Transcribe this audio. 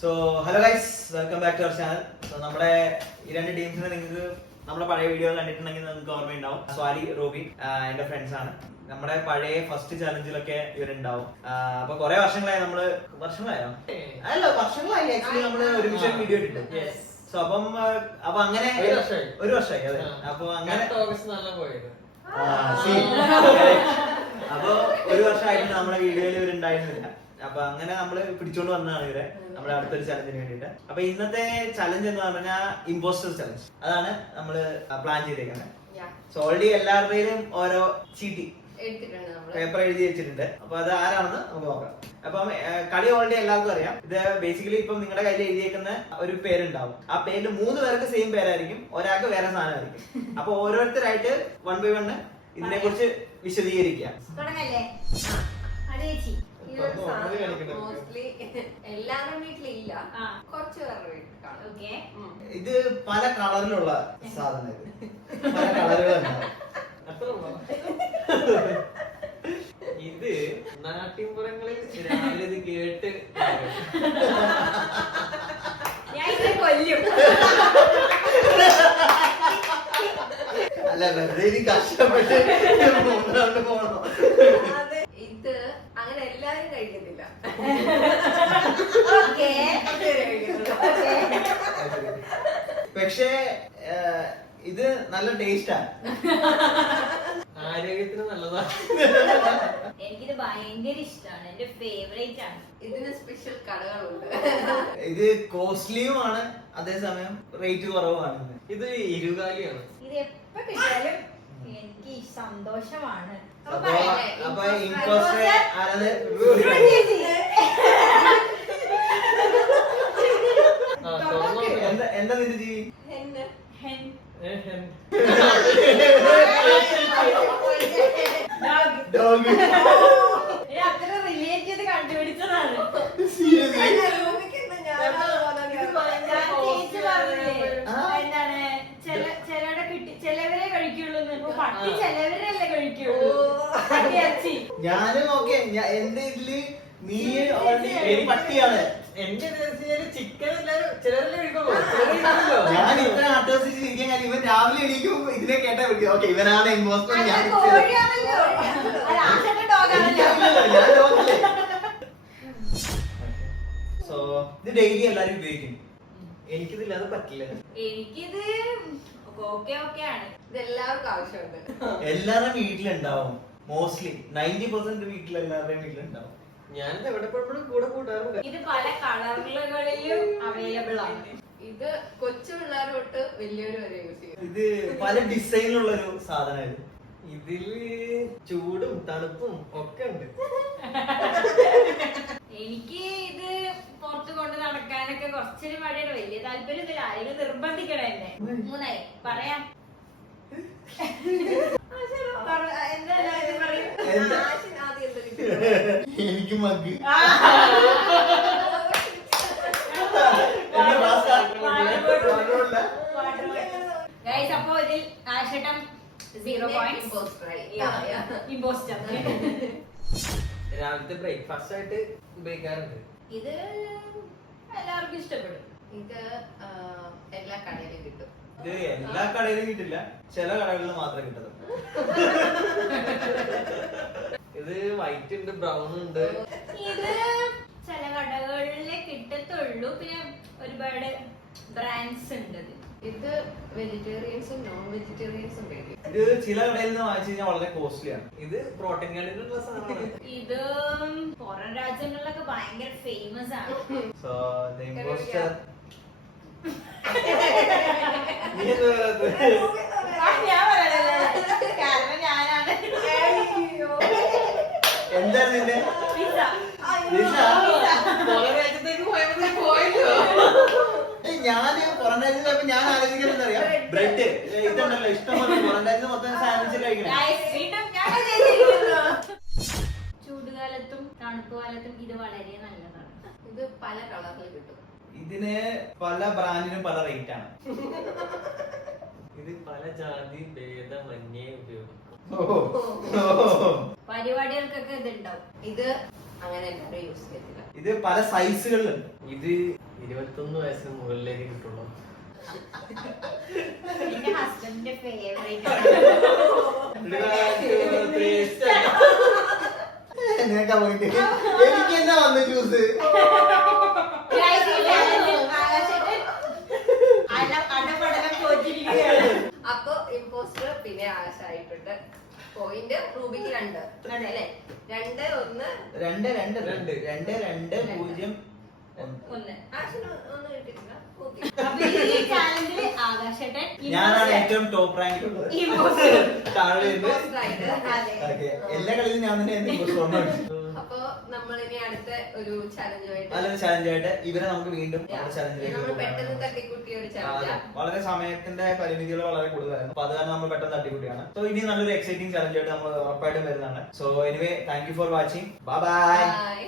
So hello guys, welcome back to our channel. So നമ്മുടെ ഈ രണ്ട് ടീംസിനെ നിങ്ങൾക്ക് നമ്മുടെ പഴയ വീഡിയോ കണ്ടിട്ടുണ്ടെങ്കിൽ നിങ്ങൾക്ക് ഓർമ്മയുണ്ടാവും. സ്വാലി, റോബി എന്റെ ഫ്രണ്ട്സ് ആണ്. നമ്മുടെ പഴയ ഫസ്റ്റ് ചലഞ്ചിലൊക്കെ ഇവരുണ്ടാവും. അപ്പൊ കുറെ വർഷങ്ങളായി വർഷങ്ങളായോ ആക്ച്വലി നമ്മള് ഒരുമിച്ച് വീഡിയോ ഇട്ടിട്ട്. സോ അപ്പൊ അങ്ങനെ ഒരു വർഷമായി. അതെ, അപ്പൊ അങ്ങനെ അപ്പൊ ഒരു വർഷമായിട്ട് നമ്മുടെ വീഡിയോയിൽ ഇവരുണ്ടായിരുന്നില്ല. അപ്പൊ അങ്ങനെ നമ്മള് പിടിച്ചോണ്ട് വന്നതാണ് ഇവരെ നമ്മുടെ അടുത്തൊരു ചലഞ്ചിന് വേണ്ടിട്ട്. അപ്പൊ ഇന്നത്തെ ചലഞ്ച് എന്ന് പറഞ്ഞാൽ ഇമ്പോസ്റ്റർ ചലഞ്ച്. അതാണ് നമ്മള് പ്ലാൻ ചെയ്തേക്കുന്നത്. സോ ഓൾറെഡി എല്ലാവരുടെയും ഓരോ ചീട്ടി പേപ്പർ എഴുതി വെച്ചിട്ടുണ്ട്. അപ്പൊ അത് ആരാണെന്ന് നമുക്ക് നോക്കാം. അപ്പം കളി ഓൾറെഡി എല്ലാവർക്കും അറിയാം. ഇത് ബേസിക്കലി ഇപ്പം നിങ്ങളുടെ കയ്യിൽ എഴുതിയേക്കുന്ന ഒരു പേരുണ്ടാവും. ആ പേരിൽ 3 പേർക്ക് സെയിം പേരായിരിക്കും, ഒരാൾക്ക് വേറെ സാധനമായിരിക്കും. അപ്പൊ ഓരോരുത്തരായിട്ട് 1 by 1 ഇതിനെ കുറിച്ച് വിശദീകരിക്കുക. ഇത് പല കളറിലുള്ള സാധനം. പല കളറുകളുണ്ടാവും. ഇത് നാട്ടിൻപുറങ്ങളിൽ രാവിലെ ഇത് കേട്ട് അല്ല, വെറുതെ കഷ്ടപ്പെട്ട് 3 റൗണ്ട് പോണോ? ഇത് അങ്ങനെ എല്ലാരും കഴിക്കുന്നില്ല. പക്ഷേ ഇത് നല്ല ടേസ്റ്റാണ്, ആരോഗ്യത്തിന് നല്ലതാണ്. എനിക്കിത് ഭയങ്കര ഇഷ്ടമാണ്, എന്റെ ഫേവറേറ്റ് ആണ്. ഇതിന് സ്പെഷ്യൽ കടകളുണ്ട്. ഇത് കോസ്റ്റ്ലിയുമാണ്, അതേസമയം റേറ്റ് കുറവുമാണ്. ഇത് ഇരുകാലിയാണ്. ഇത് എപ്പോ കിട്ടിയാലും എനിക്ക് സന്തോഷമാണ്. അപ്പൊ ഇമ്പോസ്റ്റർ ആരത്? എന്താ നിന്റെ ജീവി? അത്ര റിലേറ്റ് ചെയ്ത് കണ്ടുപിടിച്ചതാണ്. എന്താണ് ചിലവരെ കഴിക്കുള്ളൂ. പട്ടി ചിലവരല്ലേ കഴിക്കുള്ളൂ. ഞാനും ഓക്കെ. എന്റെ ഇതില് നീ പട്ടിയാണ്. എന്റെ ചിക്കൻ എല്ലാരും ചിലരെല്ലാം കഴിക്കുള്ളൂ. ഞാൻ ഇത്ര ആട്ടോസിച്ചിരിക്കാൻ കാര്യം ഇവൻ രാവിലെ എണീക്കും ഇതിനെ കേട്ടാ വിളിക്കും. ഓക്കെ, ഇവനാണ് ഇമ്പോസ്റ്റർ. ഞാൻ സോ ഇത് ഡെയിലി എല്ലാരും ഉപയോഗിക്കും. എനിക്കിതില്ലാതെ പറ്റില്ല. എനിക്കിത് ഓക്കെ ആണ്. ഇത് എല്ലാവർക്കും ആവശ്യമുണ്ട്. എല്ലാവരുടെയും വീട്ടിലുണ്ടാവും. മോസ്റ്റ്ലി 90% വീട്ടിലെല്ലാവരുടെയും വീട്ടിലുണ്ടാവും. ഞാൻ എവിടെ പോയപ്പോഴും കൂടെ കൂട്ടാറുണ്ട്. ഇത് പല കളറുകളിലും അവൈലബിൾ ആണ്. ഇത് കൊച്ചു പിള്ളേർ തൊട്ട് വലിയവര് വരെ യൂസ് ചെയ്യും. ഇത് പല ഡിസൈനിലുള്ളൊരു സാധനം. ഇതില് ചൂടും തണുപ്പും ഒക്കെ ഉണ്ട്. എനിക്ക് ഇത് പുറത്ത് കൊണ്ട് നടക്കാനൊക്കെ കുറച്ചൊരു മടിയാണ്. വലിയ താല്പര്യം ഇതിൽ ആരെങ്കിലും നിർബന്ധിക്കണം എന്നെ. 3 പറയാം. എനിക്ക് മഗ് അപ്പൊ ഇതിൽ ആശട്ടം 0 points. ഇമ്പോസ്റ്റർ. രാവിലത്തെ ബ്രേക്ക്ഫാസ്റ്റ് ആയിട്ട് ഉപയോഗിക്കാറുണ്ട്. ഇത് എല്ലാവർക്കും ഇഷ്ടപ്പെടും. ഇത് എല്ലാ കടയിലും കിട്ടും. ഇത് എല്ലാ കടയിലും കിട്ടില്ല, ചില കടകളിൽ മാത്രമേ കിട്ടത്തുള്ളൂ. ഇത് വൈറ്റ് ഉണ്ട്, ബ്രൗൺ ഉണ്ട്. ഇത് ചില കടകളിലെ കിട്ടത്തുള്ളൂ. പിന്നെ ഒരുപാട് ബ്രാൻഡ്സ് ഉണ്ട്. ഇത് വെജിറ്റേറിയൻസും നോൺ വെജിറ്റേറിയൻസും കഴിക്കും. ഇത് ചില കടയിൽ നിന്ന് വാങ്ങിച്ചു കഴിഞ്ഞാൽ വളരെ കോസ്റ്റ്ലിയാണ്. ഇത് പ്രോട്ടീൻ കണ്ടന്റുള്ള സാധനമാണ്. ഇത് പുറം രാജ്യങ്ങളിലൊക്കെ ഭയങ്കര ഫേമസ് ആണ്. സോ ദ ഇമ്പോസ്റ്റർ കാരണം ഞാനാണ്. എന്താണ് നിന്റെ പിസ്സ. ഞാൻ പുറം രാജ്യത്ത് ഞാൻ ആലോചിക്കുന്നത് അറിയാം. ബ്രെഡ് ഇതുണ്ടല്ലോ ഇഷ്ടംപോലെ. പുറം രാജ്യത്ത് മൊത്തം സാൻഡ്വിച്ച് കഴിക്കണം. ചൂടുകാലത്തും തണുപ്പ് കാലത്തും ഇത് വളരെ നല്ലതാണ്. ഇത് പല കളറിൽ കിട്ടും. ഇതിന് പല ബ്രാൻഡിനും പല റേറ്റ് ആണ്. ഇത് പല ജാതി ഭേദമന്യേ ഉപയോഗിക്കും. പരിപാടികൾക്കൊക്കെ ഇത് ഉണ്ടാവും. ഇത് അങ്ങനെ എല്ലാവരും യൂസ് ചെയ്യത്തില്ല. ഇത് പല സൈസുകളിലുണ്ട്. ഇത് 21 വയസ്സിന് മുകളിലേക്ക് കിട്ടുള്ളൂ. എന്റെ ഹസ്ബൻഡിന്റെ ഫേവറേറ്റ്. നിനക്കാ പോയിട്ട് എനിക്ക് എന്താ വന്നു ജ്യൂസ് അപ്പൊ ഇമ്പോസ്റ്റർ പിന്നെ ആശായിട്ടുണ്ട്. പോയിന്റ് റൂബിക്ക് 2 അല്ലേ? 2-1. 2-2-2-0-1. ആശിന് ഒന്നും കിട്ടിയിട്ടില്ല. ഓക്കേ. അപ്പൊ ഈ ചാലഞ്ചില് ആകാശേട്ടൻ ഞാനാണ് ഏറ്റവും ടോപ്പ് റാങ്ക് ഉള്ളത്. താഴെ ഇരുന്ന് Imposter ആയിട്ട്. അതെ. ഓക്കേ. എല്ലാ കളിയിലും ഞാൻ തന്നെ അപ്പൊ നമ്മൾ ഇനി അടുത്ത ഒരു ചലഞ്ചുമായിട്ട് നല്ലൊരു ചലഞ്ചായിട്ട് ഇവരെ നമുക്ക് വീണ്ടും നമ്മൾ ചലഞ്ചിലേക്ക് പെട്ടെന്ന് തട്ടിക്കൂട്ടിയ ഒരു അതെ. ചലഞ്ചാ. വളരെ സമയത്തിന്റെ പരിമിതികൾ വളരെ കൂടുതലായിരുന്നു. അപ്പൊ അത് കാരണം നമ്മൾ പെട്ടെന്ന് തട്ടിക്കുട്ടിയാണ്. സോ ഇനി നല്ലൊരു എക്സൈറ്റിംഗ് ചലഞ്ചായിട്ട് നമ്മൾ ഉറപ്പായിട്ടും വരുന്നതാണ്. So anyway thank you for watching. Bye. Bye.